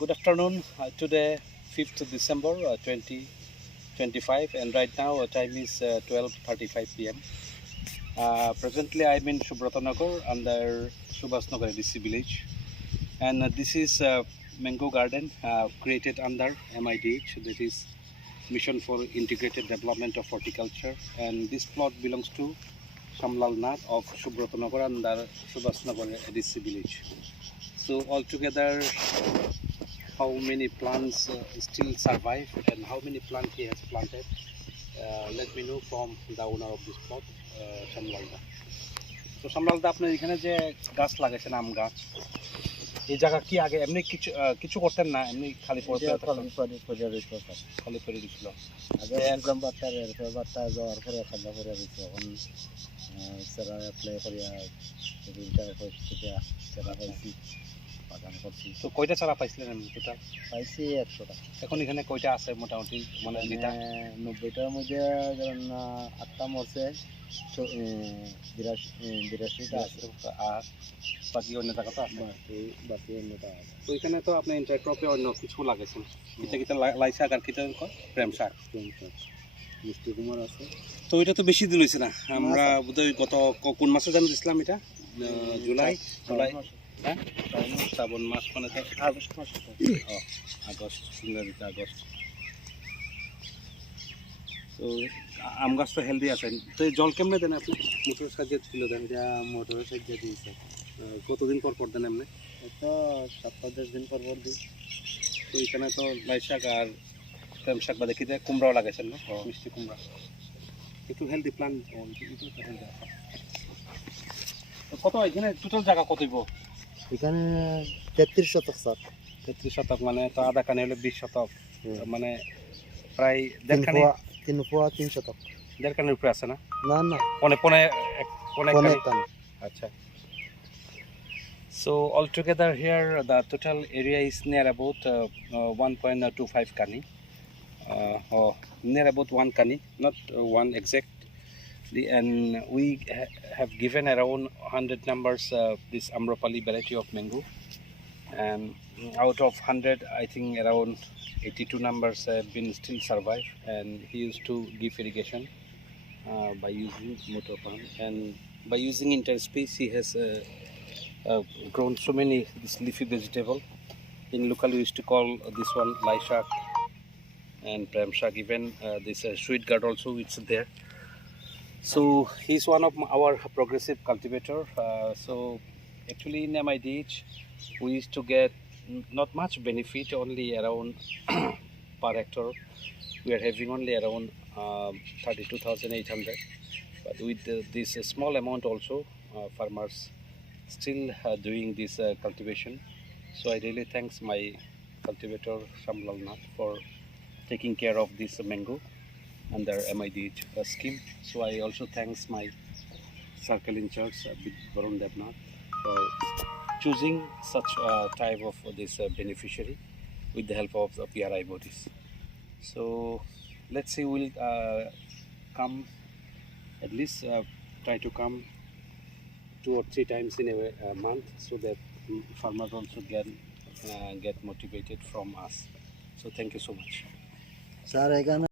Good afternoon. Today, 5th December 2025, and right now time is 12:35 p.m. Presently, I'm in Subratanagar under Subhasnagar DC village, and this is mango garden created under MIDH, that is Mission for Integrated Development of Horticulture, and this plot belongs to Shamlal Nath of Subratanagar under Subhasnagar DC village. So altogether, how many plants still survive and how many plants he has planted. Let me know from the owner of this plot, Shamlalda. তো সামলালদা আপনার এখানে যে গাছ লাগাইছেন আম গাছ, এই জায়গা কি আগে এমনি কিছু করতেন না, এমনি খালি পড়ে খালি পড়ে দিছিল আগে একদম বাচ্চা যাওয়ার পরে খাদ্য করে দিচ্ছে এখন সেরা অ্যাপ্লাই করিয়া সেরা পাইছি বাগান করছি। তো কয়টা চারা পাইছিলেন এমনি টোটাল? পাইছি 100টা। এখন এখানে কয়টা আছে মোটামুটি, মানে 90টার মধ্যে ধরেন 8টা মরছে, 82টা আছে, আর বাকি অন্য জায়গা তো আছে। বাকি অন্যটা আছে। তো এখানে তো আপনি ইন্টারক্রপে অন্য কিছু লাগাইছেন, কিতা লাই শাক আর কিতা প্রেম শাক, মিষ্টি কুমার আছে। তো এটা তো বেশি দিন হয়েছে না, আমরা বোধহয় গত কোন মাসে জানি দিছিলাম এটা, জুলাই হ্যাঁ শ্রাবণ মাস, মানে তো আগস্ট মাস, আগস্ট ইংরেজিতে আগস্ট। তো আম গাছ তো হেলদি আছে। তো জল কেমনে দেন আপনি? মোটরের সাহায্যে তুলে দেন? এটা মোটরের সাহায্যে দিয়েছে। কতদিন পর পর দেন এমনি? তো 7-10 দিন পর দিই। তো এখানে তো লাই শাক আর প্রেম শাক বাদে কি কুমড়াও লাগাইছেন না, মিষ্টি কুমড়া, একটু হেলদি প্লান্ট। কত এখানে টোটাল জায়গা কতইব? এখানে 33 শতক স্যার। 33 শতক, মানে তো আধা কানি হলে 20 শতক, মানে প্রায় 3 শতক। 1.5 কানির উপরে আছে না? না না, পনে কানি। আচ্ছা। So altogether here the total area is near about 1.25 kani, or near about 1 kani, not one exact. And we have given around 100 numbers this Amrapali variety of mango, and out of 100 I think around 82 numbers have been still survive, and he used to give irrigation by using motor pump, and by using interspace he has grown so many this leafy vegetable. In local we used to call this one lai shak and prem shak, even this sweet gourd also it's there. So he's one of our progressive cultivator. So actually in MIDH we used to get not much benefit, only around per hectare we are having only around 32,800, but with this small amount also farmers still doing this cultivation. So I really thanks my cultivator Shamlal Nath for taking care of this mango under MIDH scheme. So I also thanks my circle in charge Varun Devnath for choosing such type of this beneficiary with the help of the PRI bodies. So let's see, we'll come at least try to come 2 or 3 times in a month, so that farmers also get motivated from us. So thank you so much. Sir এখানে